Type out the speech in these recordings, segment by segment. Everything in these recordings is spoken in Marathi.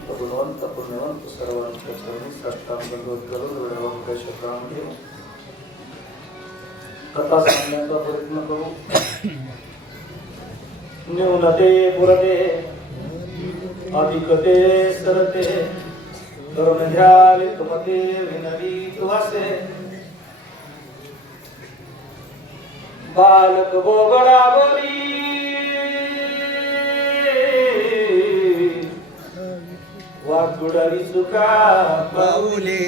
श्रीमंत गुणवंत पुण्यवंत सर्वांत चरणी साष्टांग दंडवत करून वेळावंत शब्दांग घेऊन कथा सांगण्याचा प्रयत्न करू. न्यूनते पुरते अधिकते सरते करुण घ्यावे तुमते विनवी तुवासे बालक बोबडा बोली वाकुडारी सुका पाऊले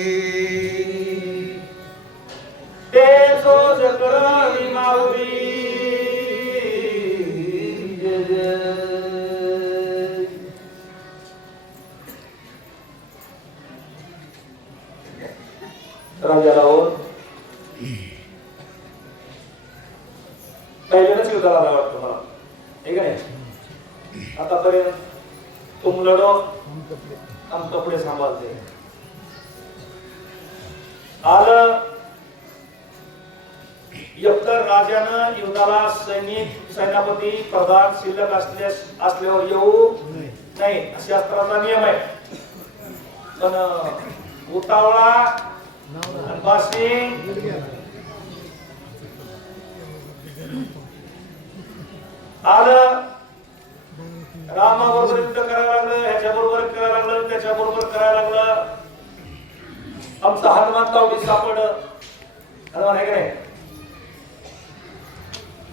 ते सोज करवी माऊली राजाला हो पहिल्याच युद्धाला वाटतं मला ठीक आहे. आतापर्यंत तुम लढो हम कपडे सांभाळते आलं एकतर राजानं युद्धाला सेनापती प्रधान शिल्लक असल्यावर येऊ नाही शास्त्राचा नियम आहे. पण उतावळा आलं रामाबरोबर युद्ध करायला लागलं, ह्याच्या बरोबर करायला लागलं, त्याच्या बरोबर करायला लागलं. आमचं हनुमान तावडी सापडलं. हनुमान आहे का नाही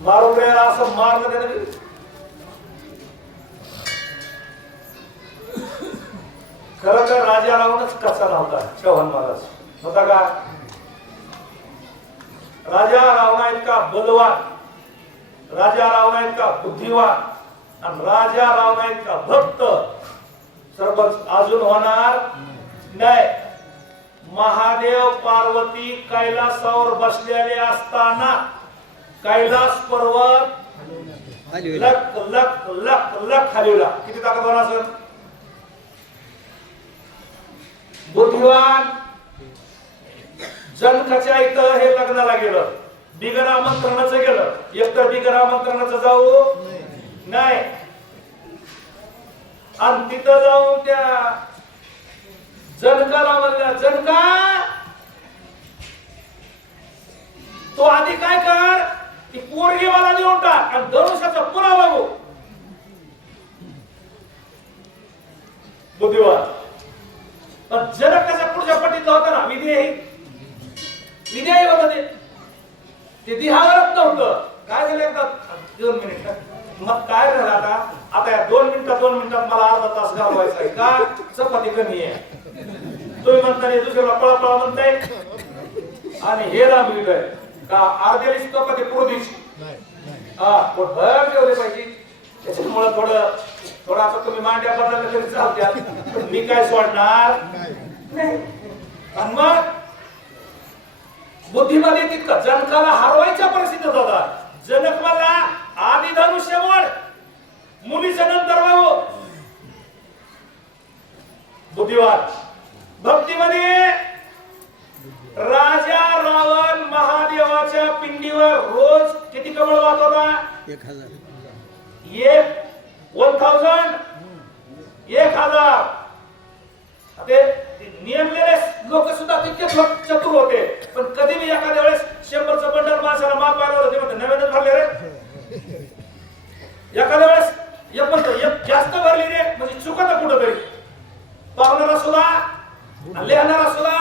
मारून गेला असं मारलं त्याने. खरं तर राजा रावणच कसा नव्हता चव्हाण महाराज होता का. राजा रावणा इतका बलवान, राजा रावणा इतका बुद्धिवान आणि राजा रावणा इतका भक्त सरपंच अजून होणार नाही. महादेव पार्वती कैलासावर बसलेले असताना कैलास पर्वत लख लख लख लख हलवला. किती ताकदवान असेल. बुद्धिवान जनकाच्या इथं हे लग्नाला गेलं, बिगर आमंत्रणाचं गेलं. एकतर बिगर आमंत्रणाचं जाऊ नाही आणि तिथं जाऊन त्या जनकाला म्हणल्या जनका तो आधी काय कर ती पोरगी मला देऊन टाक आणि धनुष्याचा पुन्हा बघू. बुद्धिवान पण जनकाच्या पुढच्या पट्टीत होता ना विधेयी होत ते दिहावरच नव्हतं. काय झालं एकदा 2 मिनिट मग काय झालं आता या 2 मिनिटात मला अर्धा तास घालवायचा आहे का चपाती कमी आहे. तुम्ही म्हणता दुसऱ्याला पळा म्हणताय आणि हे लांब आहे का अर्ध्याची चपाती पुरोदीची पोट भर जेवले पाहिजे. त्याच्यामुळे थोडं आता तुम्ही मांड्या बदलल्या तरी चालत्या मी काय सोडणार नाही. आणि मग बुद्धिमध्ये तितकं जनकाला हरवायच्या परिस्थितीत होता. जनक मला आधी धनुष्यवड मुलीच्या नंतर बाबू. बुद्धिवान भक्तीमध्ये राजा रावण महादेवाच्या पिंडीवर रोज किती कमळ वाहत होता. 1000 ते नियमलेले लोक सुद्धा तितके चतुर होते. पण कधी मी एखाद्या वेळेस 100चं बंडल माणसाला माप पाहिलं होते म्हणते नव्यानच भरले रे. एखाद्या वेळेस एक जास्त भरली रे म्हणजे चुकत कुठं तरी पाहुणारा सुद्धा लिहिणारा सुद्धा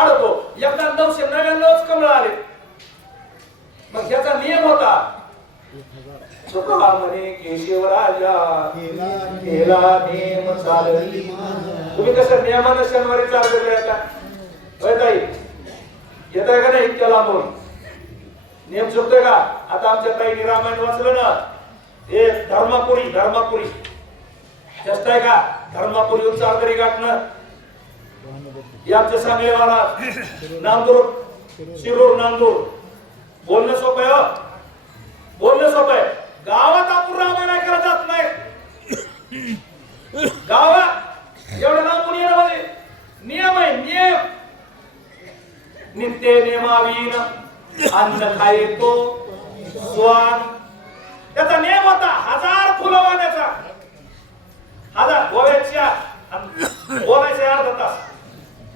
आडतो. एकदा 999 कमळ आले. मग ह्याचा नियम होता सुखामणे केशव राजा केला नेम चालली. तुम्ही कसं नियमानं शनिवारी चाललेले आहे का होय ताई येत आहे का नाही इतक्या लांबून नियम चुकतोय का. आता आमच्या ताईने रामायण वाचलं ना हे धर्मापुरी जास्त आहे का धर्मापुरी उच्चार तरी गाठणं. आमचे सांगले महाराज नांदूर शिरूर नांदूर बोलणं सोपं आहे. बोलणं सोपं आहे. गावात आपण रामायण ऐकायला जात नाही. गावात एवढं लांबून येणं म्हणजे नियम आहे. नियम नित्य नियमावीन अन्न खायतो स्वान त्याचा नियम होता. 1000 फुलं वाहण्याचा 1000 गोव्याच्या आणि बोलायचं अर्धा तास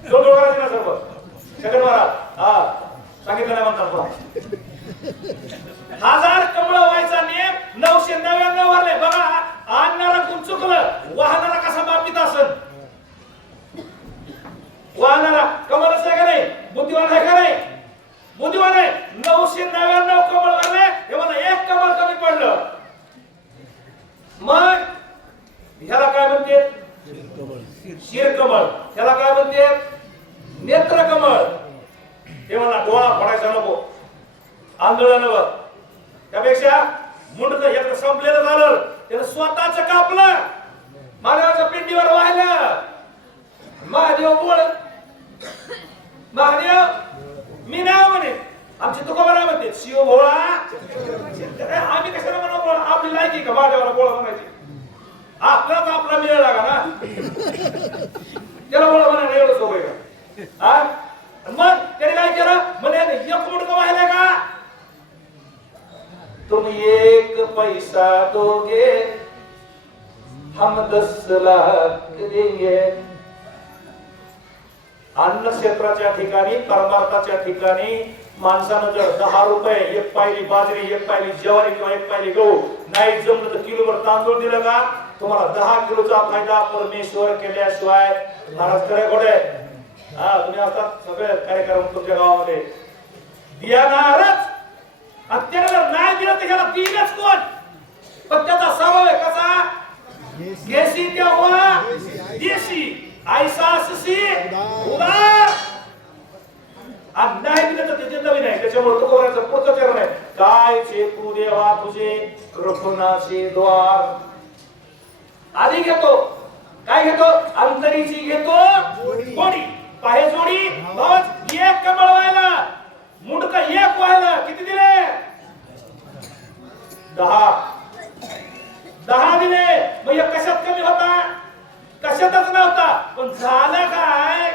जोड करायची ना सर्व सेकंड मारा हा सांगितलं नाही म्हणतात पण 1000 कमळ व्हायचा नियम 999 वरले बघा आणणारा कोण चुकलं वाहणारा कसा मापित असेल वाहणारा कमळच आहे का नाही बुद्धिवान आहे का नाही बुद्धिवान आहे 999 कमळ वरले हे मला एक कमळ कमी पडलं मग ह्याला काय म्हणते शिरकमळ ह्याला काय म्हणते नेत्रकमळ हे मला डोळा फोडायचा नको आंधळ नव त्यापेक्षा मुंडक एकदा संपलेलं झालं त्यानं स्वतःच कापलं महादेवाच्या पिंडीवर वाहिलं महादेव बोल महादेव मी नाही म्हणे आमची तुकोबा म्हणते शिव भोळा आम्ही कशाला म्हणा आपली लायकी का महादेवाला बोळा म्हणायची आपलाच आपला मिळ लागा ना त्याला बोळा म्हणायला एवढं सोपं आहे का मग त्याने काय केलं म्हणे एक मुंडक वाहिलं का तुम 1 पैसा दोगे हम 10 लाख देंगे अन्न क्षेत्राच्या ठिकाणी परमार्थाच्या ठिकाणी माणसानं जर 10 रुपये एक पायली बाजरी एक पायली ज्वारी किंवा एक पायली गहू नाही जमलं तर किलोभर तांदूळ दिलं का तुम्हाला 10 किलोचा फायदा परमेश्वर केल्याशिवाय महाराज खरे खोटे हा तुम्ही असतात सगळे कार्यक्रम तुमच्या गावामध्ये देणारच आणि त्याला नाही दिलं तर ह्याला दिलंच कोण पण त्याचा स्वभाव आहे कसा देशी तेव्हा देशी ऐसा अससी उदार आणि नाही दिलं तर त्याचे नवीन आहे त्याच्यामुळे तो कोणाचं पुढचं चरण आहे काय चेतू देवा तुझे कृपणाचे द्वार आधी घेतो काय घेतो अंतरीची घेतो जोडी पाहे जोडी एक कमळ व्हायला मुंडका एक व्हायला किती दिले 10 दिले मग एक कशात कमी होता कशातच नव्हता पण झालं काय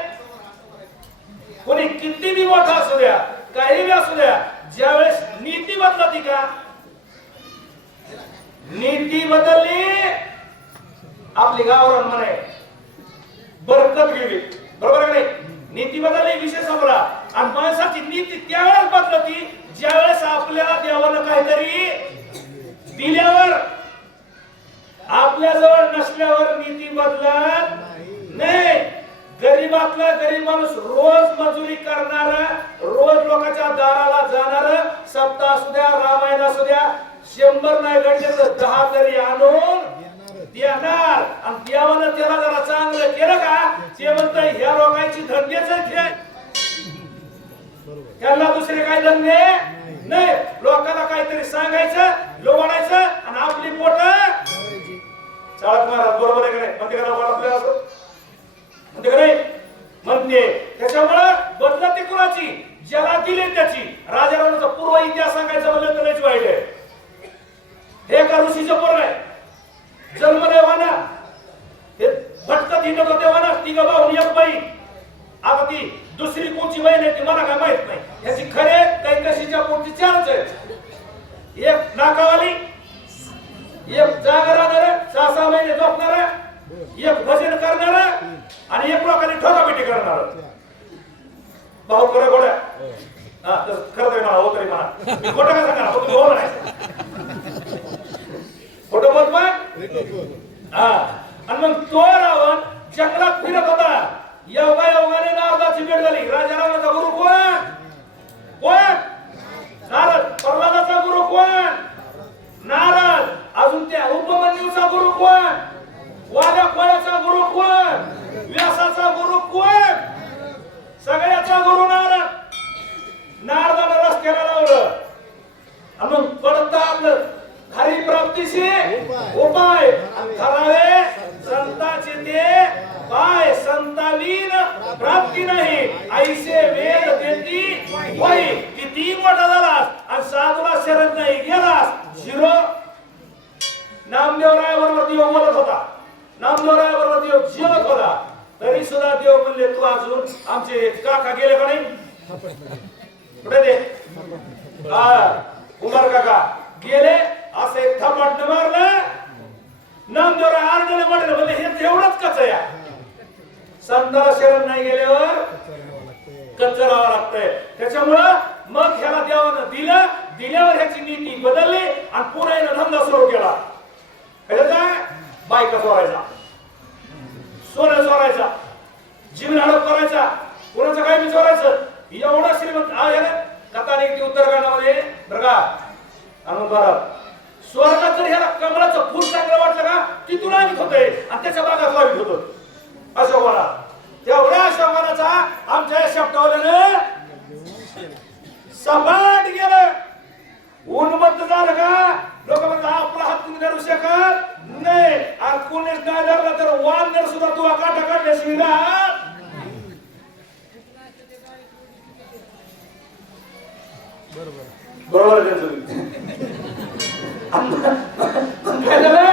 कोणी किती बी मोठा असू द्या काही बी असू द्या ज्यावेळेस नीती बदलती का नीती बदलली आपली गावरान म्हणे बरकत गेली बरोबर आहे नाही नीती बदलली विषय संपला आणि माणसाची नीती त्यावेळेस बदलती ज्यावेळेस आपल्याला देवानं काहीतरी दिल्यावर आपल्याजवळ नसल्यावर नीती बदलत नाही गरीबातला गरीब माणूस रोज मजुरी करणार रोज लोकांच्या दाराला जाणार सप्ताह असू द्या रामायण असू द्या 100 नाही घडले तर 10 तरी आणून देणार आणि देवानं त्याला जरा चांगलं केलं का ते म्हणतं ह्या लोकांची धंदेच खेळ त्याला दुसरे काय धंदे नाही लोकांना काहीतरी सांगायचं लोवाडायचं आणि आपली पोट चालत महाराज बरोबर आहे का नाही म्हणते का आपल्याला असं म्हणते का नाही म्हणते त्याच्यामुळं बदलती कुणाची ज्याला दिली त्याची राजा रावणाचा पूर्व इतिहास सांगायचा म्हणलं तर लयच वाईट आहे हे एका ऋषीचं पोर आहे जन्मले वाना हे भटकत हिंडत होते वाना 3 भाऊ आणि 1 बहीण आता ती दुसरी कोणची बहीण आहे ती मला काय माहित नाही याची खरे कैकशीच्या पोटची 4च आहेत एक नाकावाली एक जागा राहणार 6-6 महिने झोपणार एक भजन करणार आणि एक लोकांनी ठोकापिटी करणार भाऊ खरं गोड्या हा तर खरं तरी म्हणा हो तरी म्हणा मी खोटं काय सांगणार तुम्ही हो म्हणायचं खोटं बोल पण हा आणि मग तो रावण जंगलात फिरत होता योगाने नारदाची भेट झाली राजा रावणाचा गुरु कोण कोण नारद प्रल्हादाचा गुरु कोण नारद अजून त्या उपमन्यूचा गुरु कोण वाल्या कोळ्याचा गुरु कोण व्यासाचा गुरु कोण सगळ्याचा गुरु नारद नारदाने रस्त्याला लावलं आणि मग पडता आपलं खरी प्राप्तीशी उपाय करावे संतांचे ते पाय संतावीन प्राप्ती नाही ऐसे वेद देती होई किती मोठा झालास आणि साधूला शरण नाही गेलास शिरो नामदेवरायाबरोबर देव बोलत होता नामदेवरायाबरोबर देव जेवत होता तरी सुद्धा देव म्हणले तू अजून आमचे काका गेले का नाही कुठे ते उमर काका गेले असं एक थपाट मारलं नामदेवराय आरडले म्हटलं म्हणजे हे एवढंच कच या संताला शरण नाही गेल्यावर कच्चं राहावं लागतंय. त्याच्यामुळं मग ह्याला देवानं दिलं, दिल्यावर ह्याची नीती बदलली आणि पुन्हा यानं धंदा सुरू केला. काय बायका चोरायचा, सोनं चोरायचा, जीवन हडप करायचा, कोणाचं काय बी चोरायचं. एवढा श्रीमंत कथा निघते उत्तराखंडामध्ये बरं का. आणि बरं स्वर्गात जर ह्याला कमळाचं फूल चांगलं वाटलं का तिथून आणत होते आणि त्याच्या बागात लावित होतो अशोकाला. तेवढ्या अशोकाचा आमच्या शब्दावल्यानं सपाट गेलं. उन्मत्त झालं का लोक म्हणतात आपला हात तुम्ही धरू शकत नाही. आणि कोणीच नाही धरला तर वानर सुद्धा तू काटा काढल्याशिवाय बरोबर काय झालं.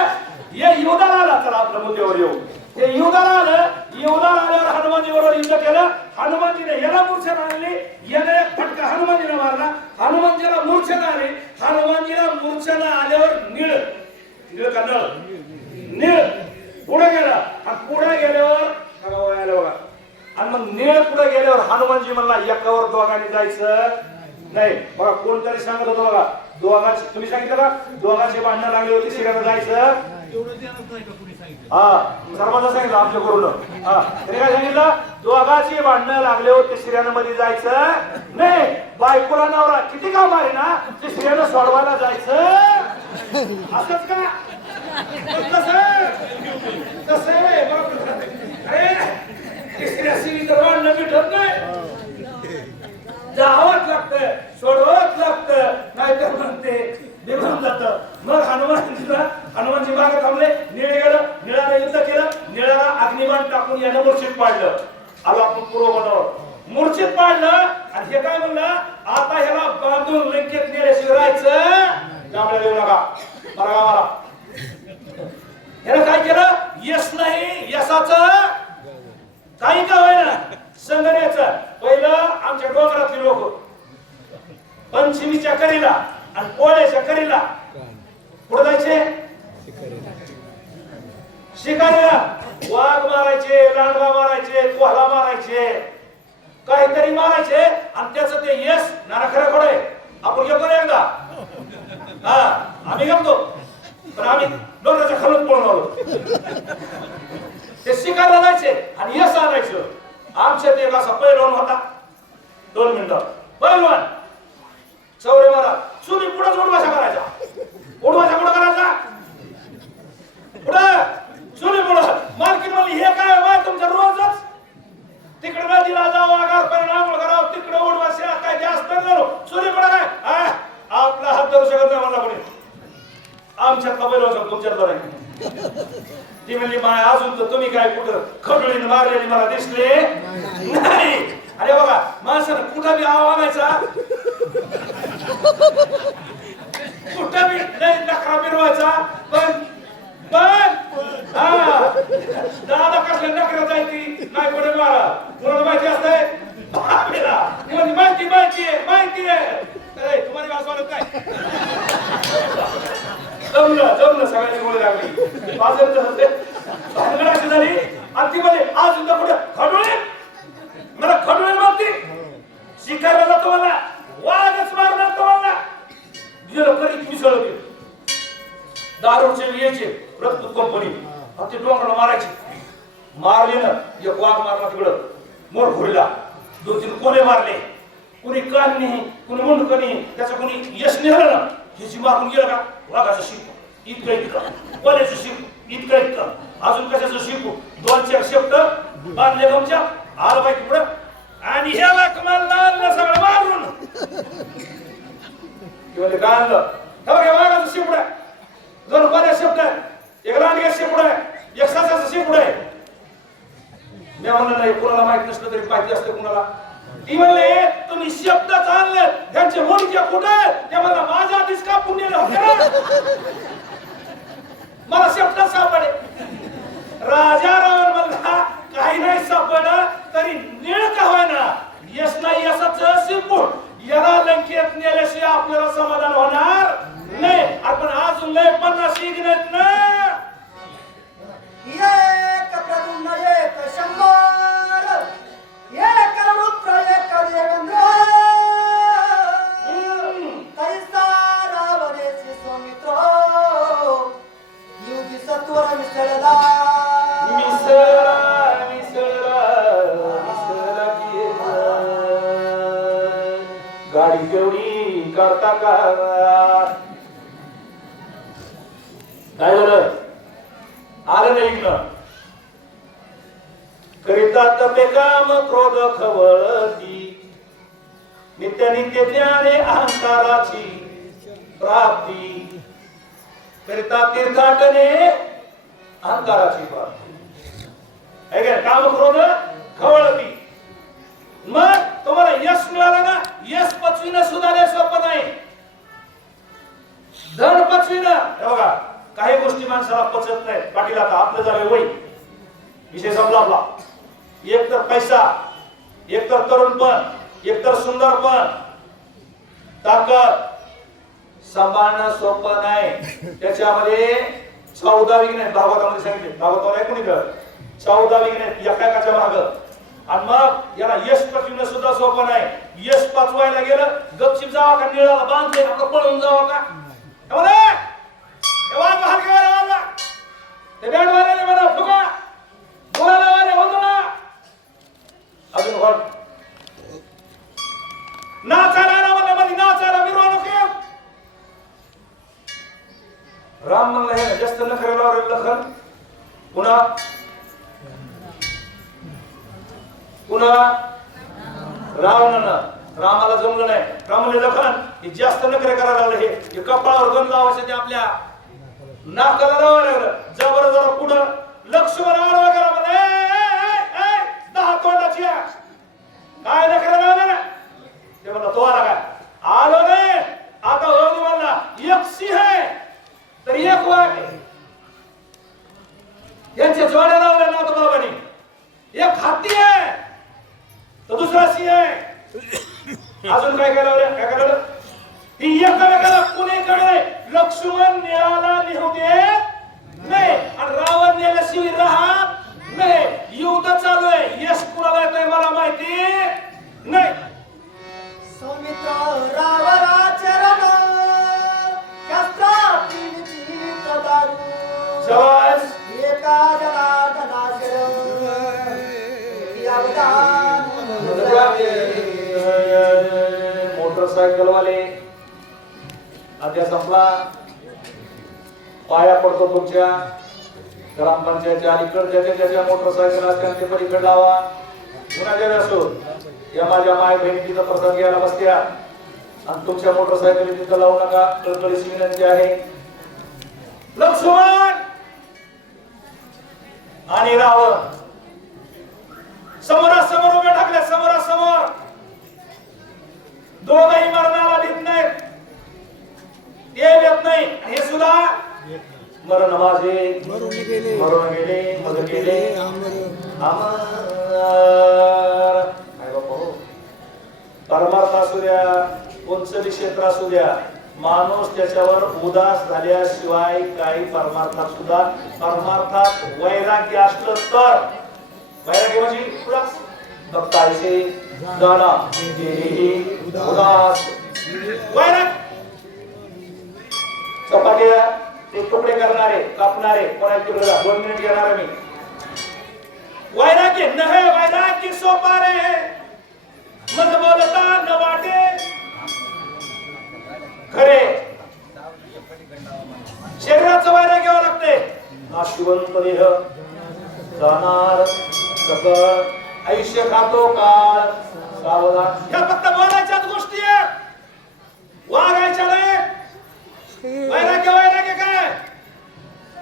हे युद्धाला आला. चला आपल्या मुद्द्यावर येऊ. ते युद्धाला आलं. युद्धाला आल्यावर हनुमानजी बरोबर युद्ध केलं. हनुमानजीने याला मूर्छना आणली. याला एक फटका हनुमानजीने मारला. हनुमानजीला मूर्छना आली. हनुमानजीला मूर्छना आल्यावर निळ निळ का नळ निळ पुढे गेला. आणि पुढे गेल्यावर बघा. आणि मग निळ पुढे गेल्यावर हनुमानजी म्हणला एकावर दोघांनी जायचं नाही. बघा कोणतरी सांगत होतं बघा दोघांची, तुम्ही सांगितलं का दोघांची भांडणं लागली होती शिराला जायचं. हा सर्वांना सांगितलं आमच्या करून. हा त्याने काय सांगितलं दोघांची भांडणं लागले होते शिर्यामध्ये जायचं नाही. बायकोला नवरा किती काम आहे ना ते शिर्यानं सोडवायला जायचं असंच का तसं अरे तिसऱ्या तर भांडणं भेटत नाही. जावंच लागतं, सोडवंच लागतं, नाहीतर म्हणते बिघडून जातं. मग हनुमानजी मागे थांबले. निळ गेलं. निळाला युद्ध केलं. निळाला अग्निबाण टाकून यानं मूर्छित पाडलं. आलो आपण पूर्वपदावर मूर्छित पाडलं. आणि हे काय म्हणलं आता ह्याला बांधून लंकेत नेल्याशिवाय राहायचं जांभळ्या देऊ नका मला गावाला. ह्यानं काय केलं यश नाही यशाचं काही का होईना संगण्याचं. पहिलं आमच्या डोंगरातले लोक पंचमीच्या करीला आणि पोळ्याच्या करीला कुठं जायचे शिकारीला. वाघ मारायचे, लांडगा मारायचे, कोहला मारायचे, काहीतरी मारायचे. आणि त्याचं ते यश नाना खरं खोड आहे. आपण घेतो ना एकदा. हा आम्ही घेतो पण आम्ही डोंगराच्या खालून पळून आलो. ते शिकारला जायचे आणि यश आणायचं. आमच्यात एक असा पैलवान होता. 2 मिनिटं पैलवान चौरे मारा चुनी पुढेच उडवाशा करायचा. उडवाशा कुठं करायचा पुढं चुनी पुढं. मालकीन म्हणली हे काय बाय तुमच्या रोजच तिकडे नदीला जावं आगार पण आंघोळ करावं तिकडे उडवाशा काय जास्त नाही. चुनी पुढं काय आपला हात धरू शकत नाही मला कोणी. आमच्यातला पैलवान तुमच्यातला नाही. ती म्हणली माय अजून तर तुम्ही काय कुठं खडोळीने मारलेली मला दिसले नाही. अरे बघा माणसानं कुठं बी आवागायचा कुठं बी नाही नखरा मिरवायचा. पण हा दादा कसल्या नखरा जायची नाही कुठे मारा कुणाला माहिती असतंय माहितीये तुम्हाला असं वाटत काय जमलं सगळ्यांनी गोळी लागली. झाली अंतिमध्ये आज सुद्धा कुठे खडोळे मला खडोळे मारते शिकायला जातो मला वाघच मारणार तो मला करीत मिसळ दारूचे यायचे प्रस्तुत कंपनी ते डोंगराला मारायचे. मारले ना एक वाघ मारला तिकडं मोर घोडीला 2-3 कोणे मारले. कुणी काननी कुणी मुंडकनी त्याचं कुणी यश निघालं ना ह्याची मारून गेलं का वाघाचं शिप इतकं कोल्याचं शिप इतकं अजून कशाचं शिप 2-4 शेपट बांधले गमच्या आलं बाई पुढं आणि ह्याला कमाल आणलं सगळं मारून काय आणलं हे वाघाचं शिपड आहे 2 कोल्या शेपट आहे 1 लांडग्या शेपड आहे 1 सासाचं शेपड आहे. मी म्हणलं नाही कुणाला माहित नसलं तरी माहिती असते कुणाला. ती म्हणले तुम्ही शब्दच आणले त्यांचे मुंडके कुठे ते मला माझ्या आधीच कापून नेलं होतं मला शब्द सापडे. राजा रावण म्हणला काही नाही सापडलं तरी निळ का होईना यश नाही यशाचं शिपूट याला लंकेत नेल्याशिवाय आपल्याला समाधान होणार नाही. आपण अजून लय 50 इग्नेत ना एक प्रभू एक शंभर केवढी काढता का काय झालं आलं नाही इकडं करिता तपे काम क्रोध खवळती नित्य नित्य ज्ञाने अहंकाराची प्राप्ती करिता तीर्थाटने अहंकाराची प्राप्ती काम क्रोध खवळती मग तुम्हाला यश मिळालं ना यश पचविणं सुद्धा लय सोपं नाही धन पचविणं बघा काही गोष्टी माणसाला पचत नाही पाटील आता आपलं झालं वय विषय संपला आपला एक तर पैसा एक तर तरुणपण एक तर सुंदरपण ताकद सांभाळणं सोपं नाही त्याच्यामध्ये 14 विघ्न आहेत भागवतामध्ये सांगितले भागवताला ऐकून घ्या 14 विघ्न आहेत एकाच्या माग आणि मग याला यश पचविणं सुद्धा सोपं नाही यश पचवायला गेलं गपचिप जावा का निळाला बांधले आपलं पळून जावा का ते बँड वाल्याने म्हणा फुका बोलायला वाले होतो ना अजून वर नाचायला मध्ये नाचायला मिरवणूक राम म्हणलं हे जास्त न करायला लखन पुन्हा रावणानं रामाला जमलं नाही राम म्हणले लखन हे जास्त नखरे करायला लागले हे कपाळावर गण लावायचे ते आपल्या नाकाला लावायला लागलं जबर जरा पुढं लक्ष्मण आडवा गेला म्हणजे 10 तोंडाची काय नखरे लावले ना ते म्हणला तो आला काय आलो रे आता होती म्हणला एक सिंह आहे तर एक वाघ यांच्या जोड्या लावल्या ना तो बाबांनी एक हत्ती आहे तो दुसरा सिंह आहे अजून काय केलं ही एकामेकाला कुणीकडे लक्ष्मण न्यायाला निघू देत नाही आणि रावण नेल्याशिवाय राहत नाही युद्ध चालू आहे यश कुणाला येतंय मला माहिती नाही सौमित्र रावणाचे रण शस्त्रास्त्रांची दारू शाबास एका जनार्दनाशय मोटरसायकल वाले आता संपला पाया पडतो तुमच्या ग्रामपंचायतच्या अलीकडच्या ज्याच्या मोटरसायकल असते ते पलीकडे लावा कुणाच्या असो या माझ्या माय बहिणी तिथं प्रसाद घ्यायला बसत्या आणि तुमच्या मोटरसायकल तिथं लावू नका कळकळीची विनंती आहे लक्ष्मण आणि रावण समोरासमोर उभे ठाकले समोरासमोर दोघही मरणाला भीत नाहीत ते भीत नाही हे सुद्धा मरण माझे मरून गेले मग गेले अमर काय बापा हो परमार्थ असू द्या कोणतंही क्षेत्र असू द्या माणूस त्याच्यावर उदास झाल्याशिवाय काही परमार्थात सुद्धा परमार्थात वैराग्य असलं तर वैराग्य म्हणजे उदास भक्तायचे गाणा उदास वैराग्य चपात्या ते तुकडे करणारे कापणारे कोणाची 2 मिनिट घेणार मी वैराग्य नहे वैराग्य सोपारे मज बोलता न वाटे खरे शरीराचं वैराग्य घ्यावं लागते नाशिवंत देह जाणार सकळ आयुष्य खातो काळ सावधान ह्या फक्त बोलायच्याच गोष्टी आहेत वागायच्या नाही वैराग्य वैराग्य काय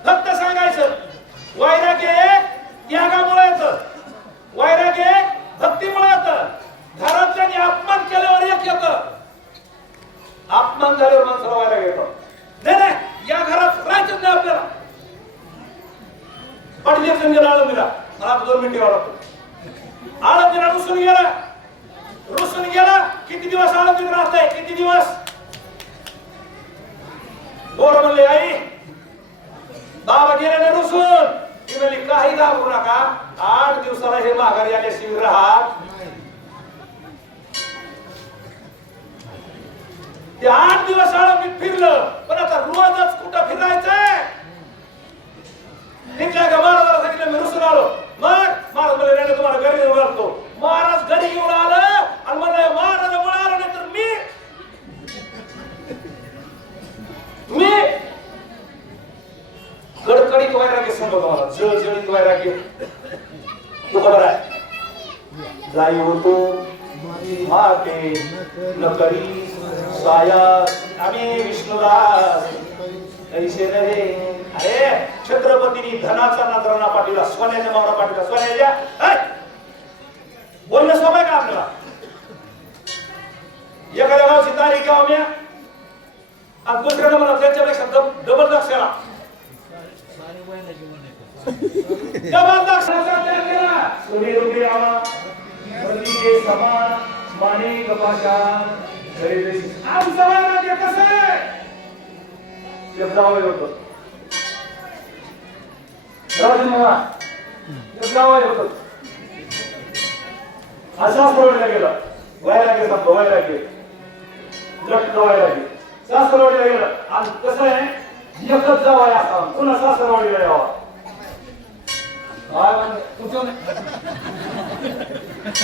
फक्त सांगायचं वैराग्य त्यागामुळे येतं वैराग्य भक्तीमुळे येतं घरात त्यांनी अपमान केल्यावर एक येतं अपमान झाल्यावर माणसाला वैराग्य येतो नाही नाही या घरात राहायचं नाही आपल्याला पडली संजय आळंदीला मला 2 मिनिटे वाढवतो आळंदीला रुसून गेला किती दिवस आळंदीत राहताय किती दिवस बोर म्हणले आई बाबा गेले रुसून ती म्हणली काही घाबरू नका 8 दिवसाला हे माघारी आल्याशिवाय राहत ते 8 दिवस आळंदीत फिरलं पण आता रोजच कुठं फिरायचंय तिथल्या का महाराजाला सांगितलं मी रुसून आलो मग महाराज म्हणले नाही तुम्हाला घरी घेऊन आलो महाराज घरी घेऊन आलं आणि म्हणलं महाराजामुळे आलो नाही तर मी तू खबर आहे जाई होतो माते नकरी साया आम्ही विष्णुदास ऐसे नव्हे. अरे छत्रपतींनी धनाचा नजराणा पाठवला, सोन्याच्या मावरा पाठवला, सोन्याच्या बोलणं सोपं का आपल्याला? एखाद्या गावची तारीख घ्यावा म्या आणि दुसऱ्या नंबरला त्यांच्यापेक्षा डबल दाक्षाला डबल दाक्षाचा त्याग केला. सोने रुपये आवा प्रतीके समान माणिक पाषाण आमचं वैराग्य कसं आहे? ते जावं होतं राजन मला ते जावं होतं असा सोडला गेला. वैराग्य संप वैराग्य लटक वैराग्य सासरवाडीला गेलं आणि कसं आहे एकच जावं असा पुन्हा सासरवाडीला यावा.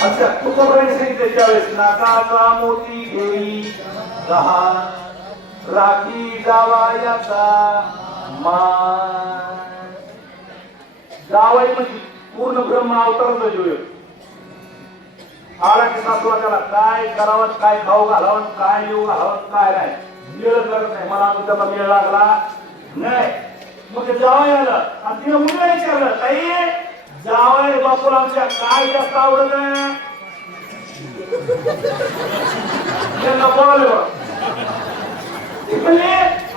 अच्छा तुकोबाईने सांगितले त्यावेळेस नाकाचा मोती घेई लहान राखी जावायाचा मान. जावाई म्हणजे पूर्ण ब्रह्म अवताराचा जीव आला की सासवा त्याला काय करावं काय खाऊ घालावं काय येऊ घालावं काय नाही मेळ करत नाही. मला त्याचा मेळ लागला नाही मग ते जावं आलं आणि तिने मुलीला विचारलं ताई जावई बापूला आमच्या काय जास्त आवडत आहे? त्यांना बोलावलं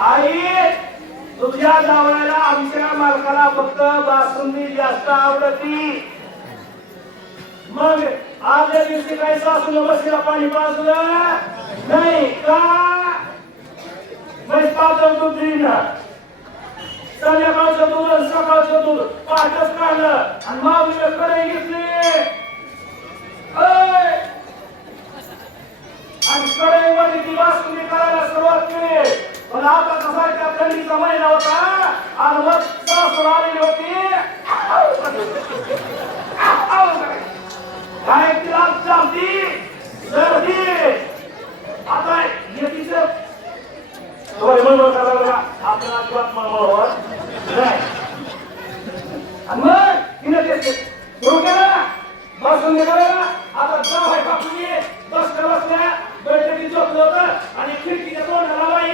आई तुझ्या जावयाला आमच्या मालकाला फक्त बासुंदी जास्त आवडती. मग आजच्या दिवशी काही सासून बसलेला पाणी पाजलं नाही का? म्हैस पाजलं दूध दिलं संध्याकाळचं दूध आणि सकाळचं दूध पाठच काढलं आणि माऊलीला कढई घेतली आणि कढईमध्ये ती बासुंदी करायला सुरुवात केली. पण आता सारख्या थंडीचा महिना होता आणि मग सासू आलेली होती काय तिला सर्दी सर्दी आता येतीचं मळमळ करायला लागला आपल्याला अजिबात मळमळ होत नाही. आणि मग तिने ते सुरू केलं बसून करायला. आता जाव आहे बापूजी बसल्या बसल्या बैठकीत झोपलं होतं आणि खिडकीच्या तोंडाला बाई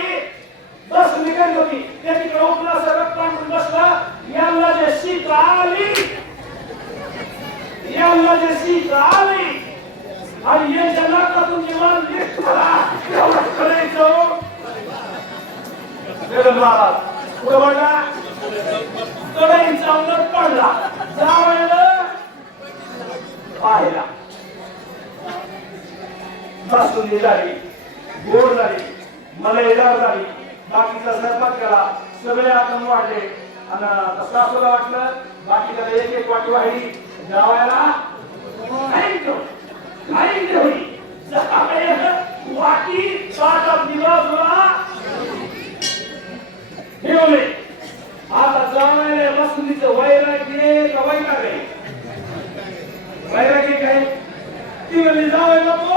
बसून करत होती. त्या तिकडे उठलं असं रक्त आणून बसलं. यांना जे शीत आली यांना जे शीत आली आणि यांच्या नाकातून जे मान निघाला एवढं करायचं महाराज पुढे पडला कढईचा उलट पडला जावयाला पाहिला बासुंदी झाली गोड झाली मलाईदार झाली बाकीचा स्वयंपाक केला सगळे आपण वाढले आणि सासूला वाटलं बाकीला एक एक वाटी वाढली जावयाला वाटी ताटात दिवसला ठेवले. आता जावयाला बासुंदीचं वैराग्य का वैराग्य वैराग्य काय ती म्हणली जावई बापू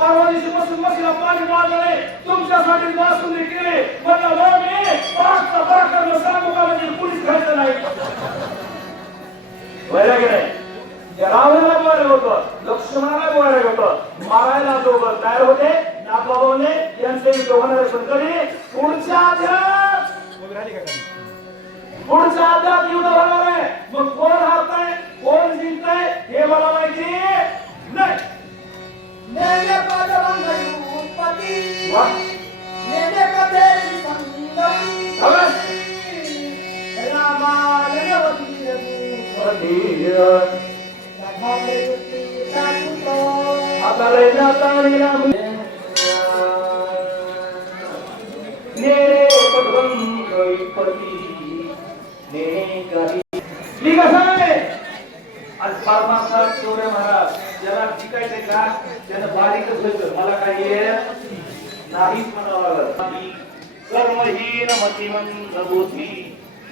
परवा दिवशी बसून बसला पाणी मारले तुमच्यासाठी बासुंदी केली म्हटलं मी पाचचा पराक्रम सांगू का म्हणजे पोलीस खायचं नाही. वैराग्य नाही. रावणाला बोलायला होतं लक्ष्मणाला बोलायला होतं मारायला दोघं तयार होते नागबाबाने यांचे युद्ध होणार पण कधी पुढच्या अध्यात युद्ध होणार आहे. मग कोण हारताय कोण जिंकताय हे मला माहिती नाही. नेने पदवंगई उत्पत्ती नेने कथेरी संगमी रामायण आता लयना तारीला नेरे पदवंगई उत्पत्ती नेने काही ठीक आहे. आज परमात्मा तेवढे महाराज ज्याला शिकायचंय का त्यानं बारीकच व्हायचं मला काही नाहीच म्हणावं लागलं. कर्महीन मतिमंद बुद्धी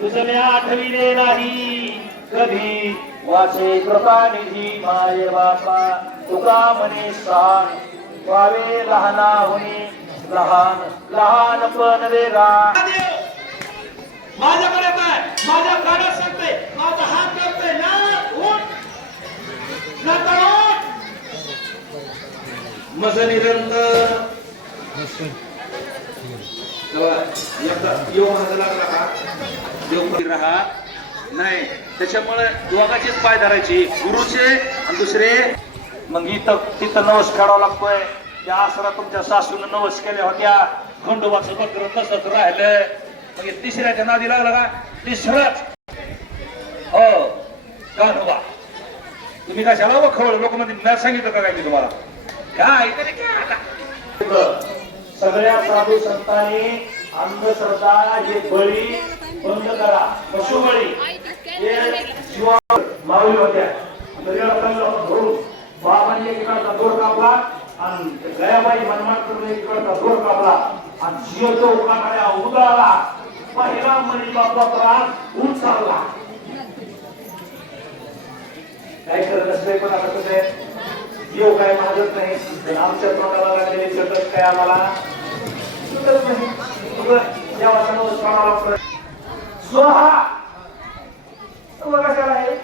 तुझने आठविले नाही कधी वाचे कृपानिधी माये बापा तुका म्हणे सांग व्हावे लहानाहुनी लहान लहानपण वेगळा. माझ्याकडे काय माझ्या गाड्यात सांगते माझा हात करते ना उठ मज निरंतर एकदा येऊ म्हणायला लागला का देव राहा नाही त्याच्यामुळे दोघाचेच पाय धरायचे गुरुचे आणि दुसरे मग इथं तिथं नवस काढावा लागतोय त्या आसरा तुमच्या सासून नवस केल्या होत्या खंडोबाचं बकर तसंच राहिलं मग तिसऱ्याच्या नादी लागला का तिसराच हो गाढोबा तुम्ही कशाला व खवळ लोक मध्ये नाही सांगितलं का काय मी तुम्हाला काय तरी काय आता सगळ्या साधू संतांनी अंधश्रद्धा हे बळी बंद करा पशुबळी हे जीवा मावली होत्या धरून बाबांनी एकीकडचा दोर कापला आणि गयाबाई मनमाडकर एकीकडचा दोर कापला आणि जीव तो उकाड्या उदाळला पहिला मणी बाप्पा ऊन चालला काय करत असले पण आता कसं आहे जीव काय मागत नाही आमच्या तोंडाला लागलेले चटक काय आम्हाला सुटत नाही देवाचा नवस काढावा लागतो स्वहा कशाला आहे